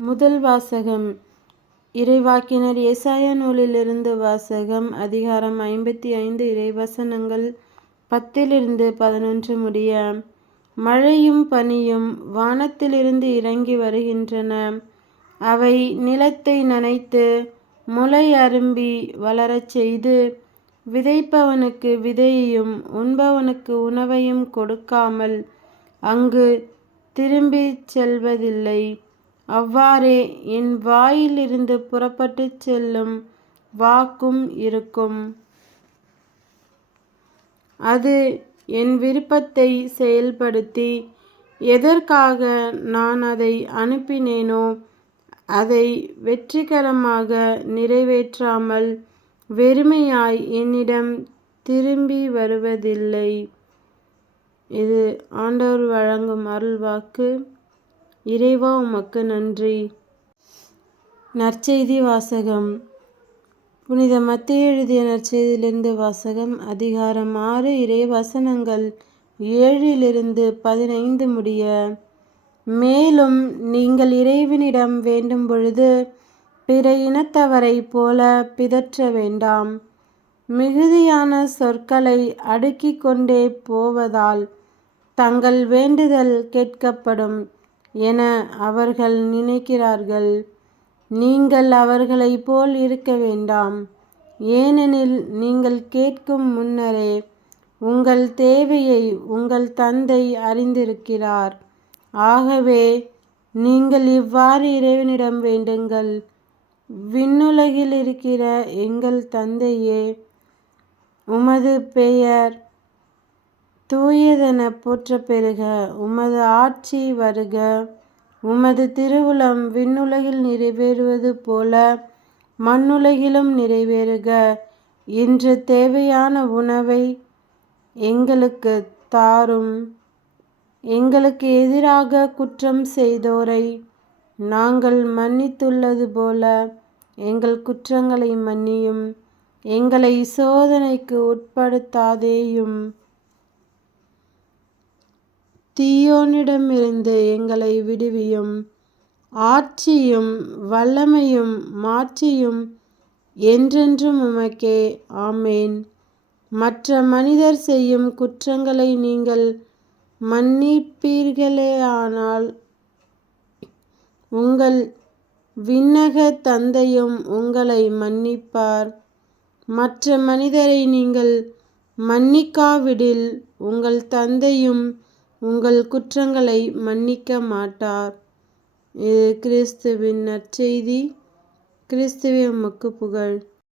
முதல் வாசகம். இறைவாக்கினர் ஏசாயா நூலிலிருந்து வாசகம். அதிகாரம் 55. இறைவசனங்கள் 10-11 முடிய. மழையும் பனியும் வானத்திலிருந்து இறங்கி வருகின்றன. அவை நிலத்தை நனைத்து முளை அரும்பி வளரச் செய்து, விதைப்பவனுக்கு விதையையும் உண்பவனுக்கு உணவையும் கொடுக்காமல் அங்கு திரும்பிச் செல்வதில்லை. அவ்வாறே என் வாயிலிருந்து புறப்பட்டுச் செல்லும் வாக்கும் இருக்கும். அது என் விருப்பத்தை செயல்படுத்தி, எதற்காக நான் அதை அனுப்பினேனோ அதை வெற்றிகரமாக நிறைவேற்றாமல் வெறுமையாய் என்னிடம் திரும்பி வருவதில்லை. இது ஆண்டவர் வழங்கும் அருள்வாக்கு. இறைவா, உமக்கு நன்றி. நற்செய்தி வாசகம். புனித மத்தேயு எழுதிய நற்செய்தியிலிருந்து வாசகம். அதிகாரம் 6. இறைவசனங்கள் 7-15 முடிய. மேலும் நீங்கள் இறைவனிடம் வேண்டும் பொழுது பிற இனத்தவரைப் போல பிதற்ற வேண்டாம். மிகுதியான சொற்களை அடுக்கிக் கொண்டே போவதால் தங்கள் வேண்டுதல் கேட்கப்படும் என அவர்கள் நினைக்கிறார்கள். நீங்கள் அவர்களைப் போல் இருக்க வேண்டாம். ஏனெனில் நீங்கள் கேட்கும் முன்னரே உங்கள் தேவையை உங்கள் தந்தை அறிந்திருக்கிறார். ஆகவே நீங்கள் இவ்வாறு இறைவனிடம் வேண்டுங்கள். விண்ணுலகில் இருக்கிற எங்கள் தந்தையே, உமது பெயர் தூயதென போற்றப் பெறுக. உமது ஆட்சி வருக. உமது திருவுளம் விண்ணுலகில் நிறைவேறுவது போல மண்ணுலகிலும் நிறைவேறுக. இன்று தேவையான உணவை எங்களுக்கு தாரும். எங்களுக்கு எதிராக குற்றம் செய்தோரை நாங்கள் மன்னித்துள்ளது போல எங்கள் குற்றங்களை மன்னியும். எங்களை சோதனைக்கு உட்படுத்தாதேயும். தீயோனிடமிருந்து எங்களை விடுவியும். ஆட்சியும் வல்லமையும் மாட்சியும் என்றென்றும் உமக்கே. ஆமேன். மற்ற மனிதர் செய்யும் குற்றங்களை நீங்கள் மன்னிப்பீர்களேயானால் உங்கள் விண்ணக தந்தையும் உங்களை மன்னிப்பார். மற்ற மனிதரை நீங்கள் மன்னிக்காவிடில் உங்கள் தந்தையும் உங்கள் குற்றங்களை மன்னிக்க மாட்டார். இது கிறிஸ்துவின் நற்செய்தி. கிறிஸ்துவே, உமக்கு புகழ்.